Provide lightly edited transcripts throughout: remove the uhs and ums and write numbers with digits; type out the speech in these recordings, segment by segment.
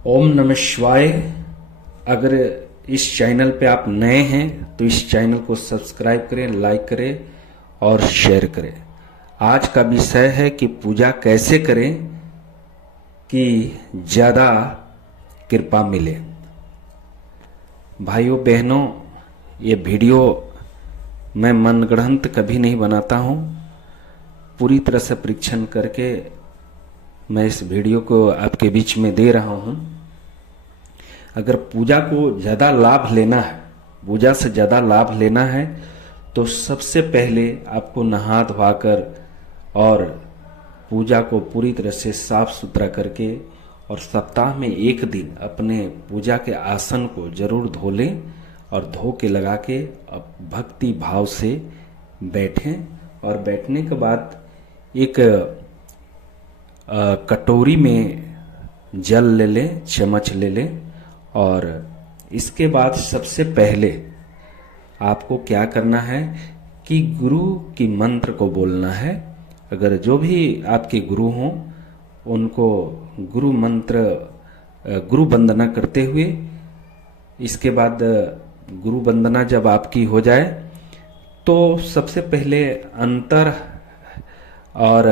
ओम नमः शिवाय। अगर इस चैनल पे आप नए हैं तो इस चैनल को सब्सक्राइब करें, लाइक करें और शेयर करें। आज का विषय है कि पूजा कैसे करें कि ज़्यादा कृपा मिले। भाइयों बहनों, ये वीडियो मैं मनगढ़ंत कभी नहीं बनाता हूँ। पूरी तरह से परीक्षण करके मैं इस वीडियो को आपके बीच में दे रहा हूँ। अगर पूजा को ज़्यादा लाभ लेना है, पूजा से ज़्यादा लाभ लेना है तो सबसे पहले आपको नहा धोकर और पूजा को पूरी तरह से साफ सुथरा करके और सप्ताह में एक दिन अपने पूजा के आसन को जरूर धो लें और धो के लगा के भक्ति भाव से बैठें। और बैठने के बाद एक कटोरी में जल ले लें, चम्मच ले लें और इसके बाद सबसे पहले आपको क्या करना है कि गुरु की मंत्र को बोलना है। अगर जो भी आपके गुरु हों उनको गुरु मंत्र गुरु वंदना करते हुए, इसके बाद गुरु वंदना जब आपकी हो जाए तो सबसे पहले अंतर और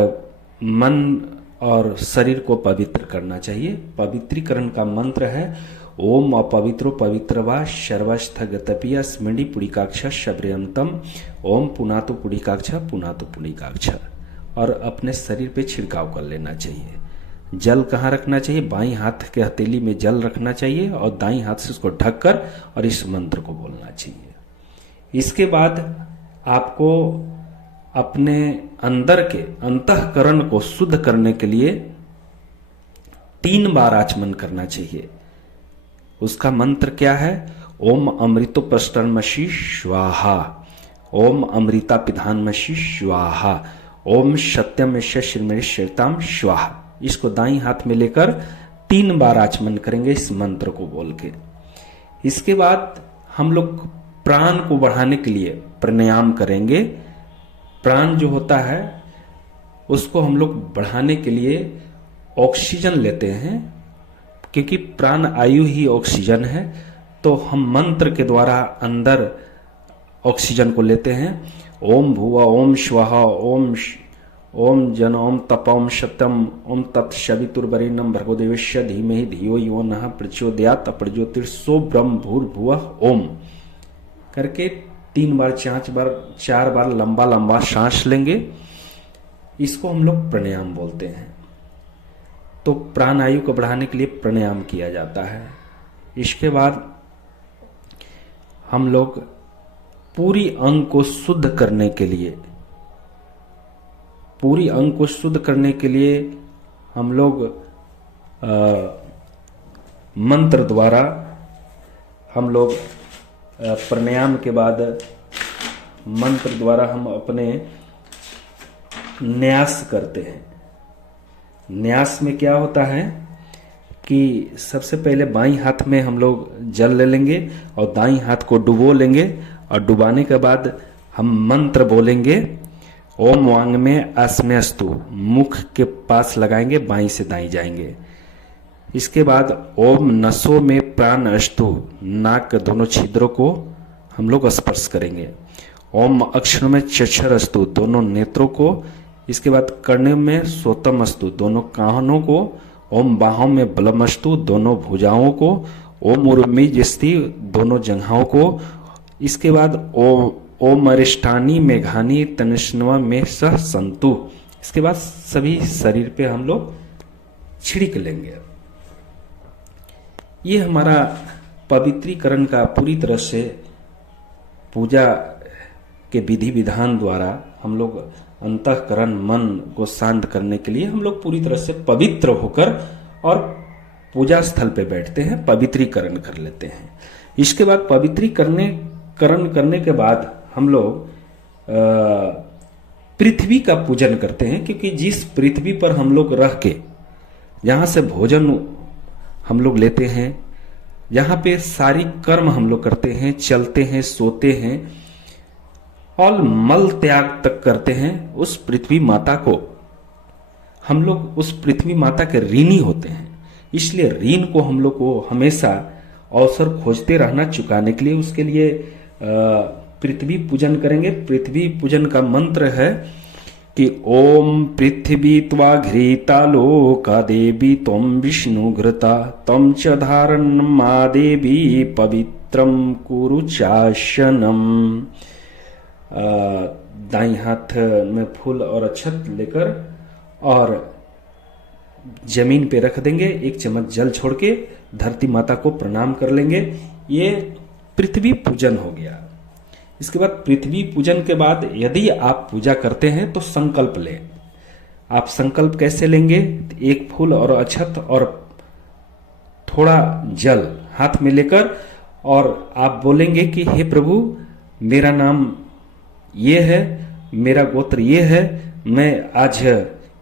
मन और शरीर को पवित्र करना चाहिए। पवित्रीकरण का मंत्र है ओम अपवित्रो पवित्रवा सर्वस्थगतपिया स्मृणि पुड़िकाक्ष शब्रयंतम ओम पुनातु पुड़िकाक्ष पुनातु पुड़िकाक्ष। और अपने शरीर पे छिड़काव कर लेना चाहिए। जल कहाँ रखना चाहिए? बाईं हाथ के हथेली में जल रखना चाहिए और दाईं हाथ से उसको ढककर और इस मंत्र को बोलना चाहिए। इसके बाद आपको अपने अंदर के अंतःकरण को शुद्ध करने के लिए 3 बार आचमन करना चाहिए। उसका मंत्र क्या है? ओम अमृतो प्रष्टन्मषि स्वाहा, ओम अमृता पिधानमषि स्वाहा, ओम सत्यम श्रीताम स्वाहा। इसको दाईं हाथ में लेकर 3 बार आचमन करेंगे इस मंत्र को बोल के। इसके बाद हम लोग प्राण को बढ़ाने के लिए प्राणायाम करेंगे। प्राण जो होता है उसको हम लोग बढ़ाने के लिए ऑक्सीजन लेते हैं, क्योंकि प्राण आयु ही ऑक्सीजन है। तो हम मंत्र के द्वारा अंदर ऑक्सीजन को लेते हैं। ओम भुवा ओम स्वाहा ओम जन ओम तप ओम सत्यम ओम तत्सवितुर्वरेण्यं भर्गो देवस्य धीमहि धियो यो नः प्रचोदयात् प्रज्योतिर्सो ब्रह्म भूर्भुवः ओम करके 3 बार 4 बार लंबा लंबा सांस लेंगे। इसको हम लोग प्राणायाम बोलते हैं। तो प्राण आयु को बढ़ाने के लिए प्राणायाम किया जाता है। इसके बाद हम लोग पूरी अंग को शुद्ध करने के लिए हम लोग मंत्र द्वारा हम लोग प्राणायाम के बाद मंत्र द्वारा हम अपने न्यास करते हैं। न्यास में क्या होता है कि सबसे पहले बाईं हाथ में हम लोग जल ले लेंगे और दाईं हाथ को डुबो लेंगे और डुबाने के बाद हम मंत्र बोलेंगे। ओम वांग में अस्म्यस्तु मुख के पास लगाएंगे, बाईं से दाईं जाएंगे। इसके बाद ओम नसों में प्राण अस्तु, नाक के दोनों छिद्रों को हम लोग स्पर्श करेंगे। ओम अक्षर में चक्षर अस्तु, दोनों नेत्रों को। इसके बाद कर्णे में सोतम अस्तु, दोनों कानों को। ओम बाहों में बलमस्तु, दोनों भुजाओं को। ओम उर्मिजस्ति, दोनों जंघाओं को। इसके बाद ओम अरिष्टानी मेघानी तनिष्णवा में सह संतु। इसके बाद सभी शरीर पे हम लोग छिड़क लेंगे। ये हमारा पवित्रीकरण का पूरी तरह से पूजा के विधि विधान द्वारा हम लोग अंतःकरण मन को शांत करने के लिए हम लोग पूरी तरह से पवित्र होकर और पूजा स्थल पे बैठते हैं, पवित्रीकरण कर लेते हैं। इसके बाद पवित्रीकरण करने के बाद हम लोग पृथ्वी का पूजन करते हैं, क्योंकि जिस पृथ्वी पर हम लोग रह के जहाँ से भोजन हम लोग लेते हैं, यहाँ पे सारी कर्म हम लोग करते हैं, चलते हैं, सोते हैं और मल त्याग तक करते हैं, उस पृथ्वी माता को हम लोग उस पृथ्वी माता के ऋणी होते हैं। इसलिए ऋण को हम लोग को हमेशा अवसर खोजते रहना चुकाने के लिए। उसके लिए पृथ्वी पूजन करेंगे। पृथ्वी पूजन का मंत्र है कि ओम पृथ्वी त्वा घृता लोका देवी त्वं विष्णु घृता तम च धारण मा देवी पवित्रम कुरु चाशनम। दाई हाथ में फूल और अक्षत लेकर और जमीन पे रख देंगे, 1 चम्मच जल छोड़ के धरती माता को प्रणाम कर लेंगे। ये पृथ्वी पूजन हो गया। इसके बाद पृथ्वी पूजन के बाद यदि आप पूजा करते हैं तो संकल्प लें। आप संकल्प कैसे लेंगे? 1 फूल और अक्षत और थोड़ा जल हाथ में लेकर और आप बोलेंगे कि हे प्रभु, मेरा नाम ये है, मेरा गोत्र ये है, मैं आज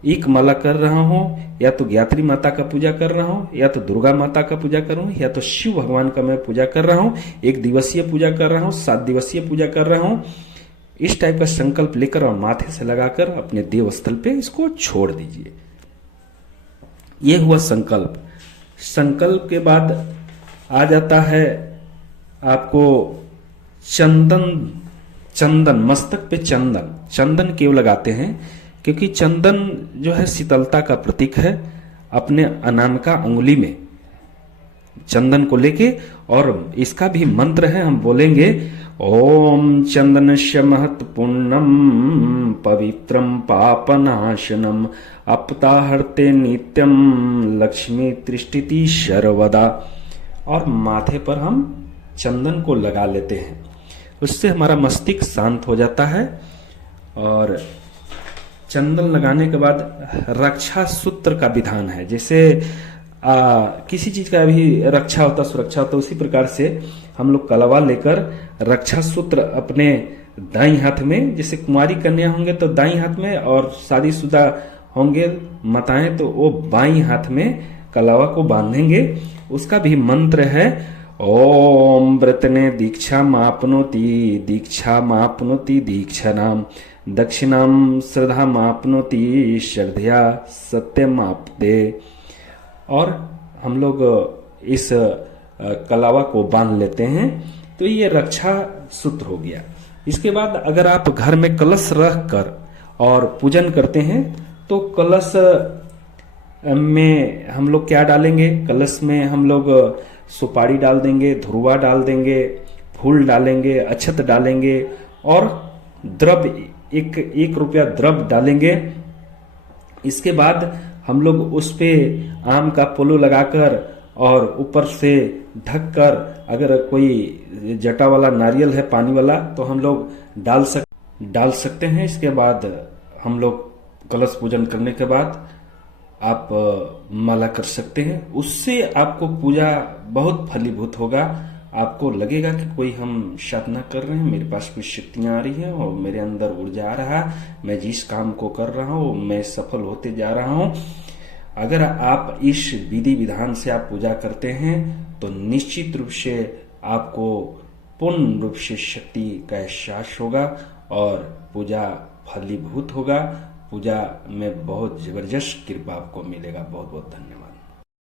एक माला कर रहा हूं, या तो गायत्री माता का पूजा कर रहा हूं, या तो दुर्गा माता का पूजा कर रहा हूं, या तो शिव भगवान का मैं पूजा कर रहा हूं, 1 दिवसीय पूजा कर रहा हूं, 7 दिवसीय पूजा कर रहा हूं। इस टाइप का संकल्प लेकर और माथे से लगाकर अपने देव स्थल पे इसको छोड़ दीजिए। ये हुआ संकल्प। संकल्प के बाद आ जाता है आपको चंदन, मस्तक पे चंदन क्यों लगाते हैं? क्योंकि चंदन जो है शीतलता का प्रतीक है। अपने अनामिका अंगुली में चंदन को लेके, और इसका भी मंत्र है, हम बोलेंगे ओम चंदनस्य महत् पुण्यम पवित्रम पापनाशनम अपताहर्ते नित्यम लक्ष्मी त्रिष्ठिति सर्वदा। और माथे पर हम चंदन को लगा लेते हैं, उससे हमारा मस्तिष्क शांत हो जाता है। और चंदन लगाने के बाद रक्षा सूत्र का विधान है। जैसे किसी चीज का भी रक्षा होता, सुरक्षा होता, उसी प्रकार से हम लोग कलवा लेकर रक्षा सूत्र अपने दाईं हाथ में, जैसे कुमारी कन्या होंगे तो दाईं हाथ में, और शादीशुदा होंगे माताएं तो वो बाईं हाथ में कलवा को बांधेंगे। उसका भी मंत्र है ओम व्रतने दीक्षा मापनोति दीक्षा मापनोति दीक्षानाम दक्षिणाम श्रद्धा मापनोति श्रद्धया सत्यम आपते। और हम लोग इस कलावा को बांध लेते हैं, तो ये रक्षा सूत्र हो गया। इसके बाद अगर आप घर में कलश रख कर और पूजन करते हैं तो कलश में हम लोग क्या डालेंगे? कलश में हम लोग सुपारी डाल देंगे, धुरवा डाल देंगे, फूल डालेंगे, अक्षत डालेंगे और द्रव्य 1 रुपया द्रव्य डालेंगे। इसके बाद हम लोग उस पे आम का पल्लू लगाकर और ऊपर से ढक कर, अगर कोई जटा वाला नारियल है पानी वाला तो हम लोग डाल सकते हैं। इसके बाद हम लोग कलश पूजन करने के बाद आप माला कर सकते हैं। उससे आपको पूजा बहुत फलीभूत होगा। आपको लगेगा कि कोई हम साधना कर रहे हैं, मेरे पास कुछ शक्तियां आ रही हैं और मेरे अंदर ऊर्जा आ रहा है, मैं जिस काम को कर रहा हूं मैं सफल होते जा रहा हूं। अगर आप इस विधि विधान से आप पूजा करते हैं तो निश्चित रूप से आपको पूर्ण रूप से शक्ति का एहसास होगा और पूजा फलीभूत होगा। पूजा में बहुत जबरदस्त कृपा आपको मिलेगा। बहुत बहुत धन्यवाद।